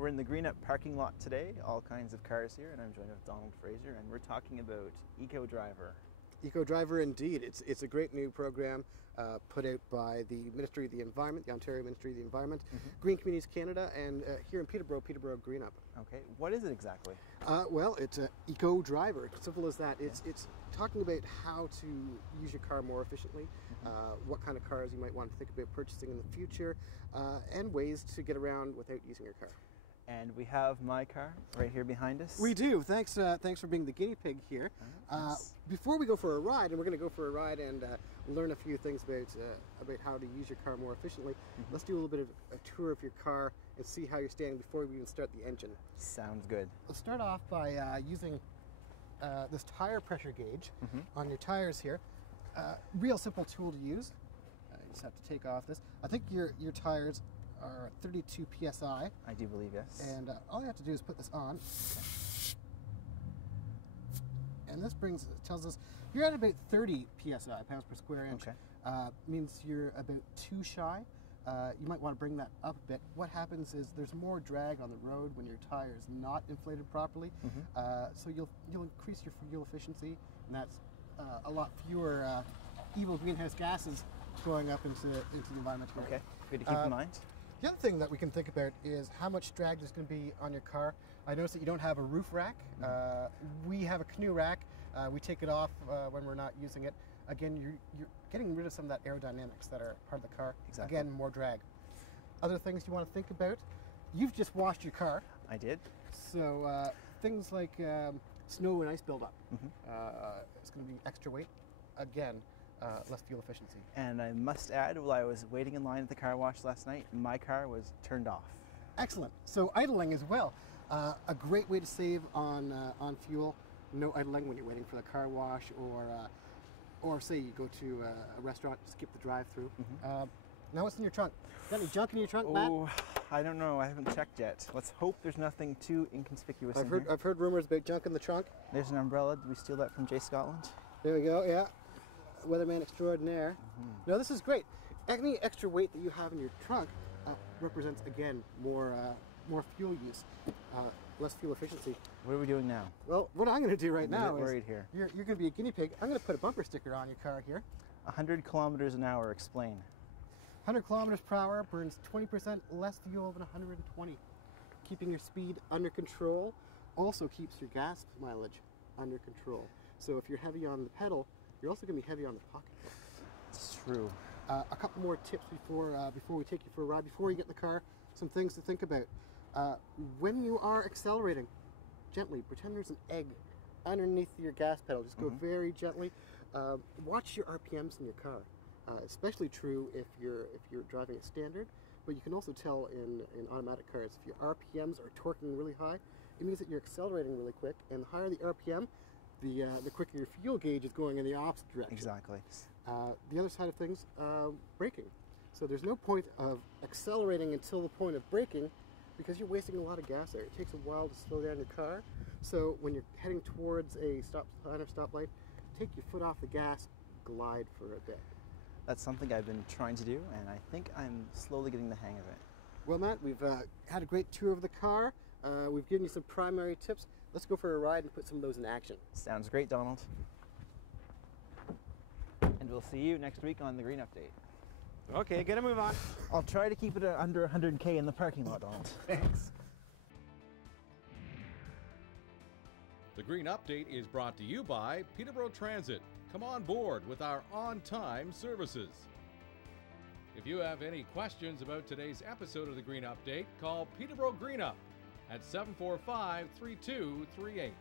We're in the Green Up parking lot today, all kinds of cars here, and I'm joined with Donald Fraser, and we're talking about EcoDriver. EcoDriver, indeed. It's a great new program put out by the Ministry of the Environment, the Ontario Ministry of the Environment, Green Communities Canada, and here in Peterborough Green Up. Okay, what is it exactly? Well, it's an EcoDriver. It's simple as that. It's talking about how to use your car more efficiently, what kind of cars you might want to think about purchasing in the future, and ways to get around without using your car. And we have my car right here behind us. We do. Thanks for being the guinea pig here. Yes. Before we go for a ride, and we're going to go for a ride and learn a few things about how to use your car more efficiently, let's do a little bit of a tour of your car and see how you're standing before we even start the engine. Sounds good. Let's start off by using this tire pressure gauge on your tires here. Real simple tool to use. You just have to take off this. I think your tires are 32 psi. I do believe, yes. And all you have to do is put this on. And this tells us you're at about 30 psi, pounds per square inch. Okay. Means you're about 2 shy. You might want to bring that up a bit. What happens is there's more drag on the road when your tire is not inflated properly. So you'll increase your fuel efficiency, and that's a lot fewer evil greenhouse gases going up into the environment here. Okay, good to keep in mind. The other thing that we can think about is how much drag there's going to be on your car. I noticed that you don't have a roof rack. We have a canoe rack. We take it off when we're not using it. Again, you're getting rid of some of that aerodynamics that are part of the car. Exactly. Again, more drag. Other things you want to think about. You've just washed your car. I did. So things like snow and ice buildup. It's going to be extra weight. Again, less fuel efficiency. And I must add, while I was waiting in line at the car wash last night, my car was turned off. Excellent. So idling as well. A great way to save on fuel. No idling when you're waiting for the car wash, or say you go to a restaurant, skip the drive-through. Now what's in your trunk? Got any junk in your trunk, Matt? Oh, I don't know. I haven't checked yet. Let's hope there's nothing too inconspicuous in here. I've heard rumors about junk in the trunk. There's an umbrella. Did we steal that from Jay Scotland? There we go. Yeah. Weatherman extraordinaire. No, this is great. Any extra weight that you have in your trunk represents, again, more fuel use, less fuel efficiency. What are we doing now? Well, what I'm going to do right now I'm a bit worried here. You're going to be a guinea pig. I'm going to put a bumper sticker on your car here. 100 kilometers an hour, explain. 100 kilometers per hour burns 20% less fuel than 120. Keeping your speed under control also keeps your gas mileage under control. So if you're heavy on the pedal, you're also going to be heavy on the pocketbook. It's true. A couple more tips before we take you for a ride. Before you get in the car, some things to think about. When you are accelerating, gently, pretend there's an egg underneath your gas pedal. Just go very gently. Watch your RPMs in your car. Especially true if you're driving a standard, but you can also tell in automatic cars. If your RPMs are torquing really high, it means that you're accelerating really quick, and the higher the RPM, the quicker your fuel gauge is going in the opposite direction. Exactly. The other side of things, braking. So there's no point of accelerating until the point of braking because you're wasting a lot of gas there. It takes a while to slow down your car. So when you're heading towards a stop sign or stoplight, take your foot off the gas, glide for a bit. That's something I've been trying to do, and I think I'm slowly getting the hang of it. Well, Matt, we've had a great tour of the car. We've given you some primary tips. Let's go for a ride and put some of those in action. Sounds great, Donald. And we'll see you next week on the Green Update. Okay, get a move on. I'll try to keep it under 100K in the parking lot, Donald. Thanks. The Green Update is brought to you by Peterborough Transit. Come on board with our on-time services. If you have any questions about today's episode of the Green Update, call Peterborough Green Up at 745-3238.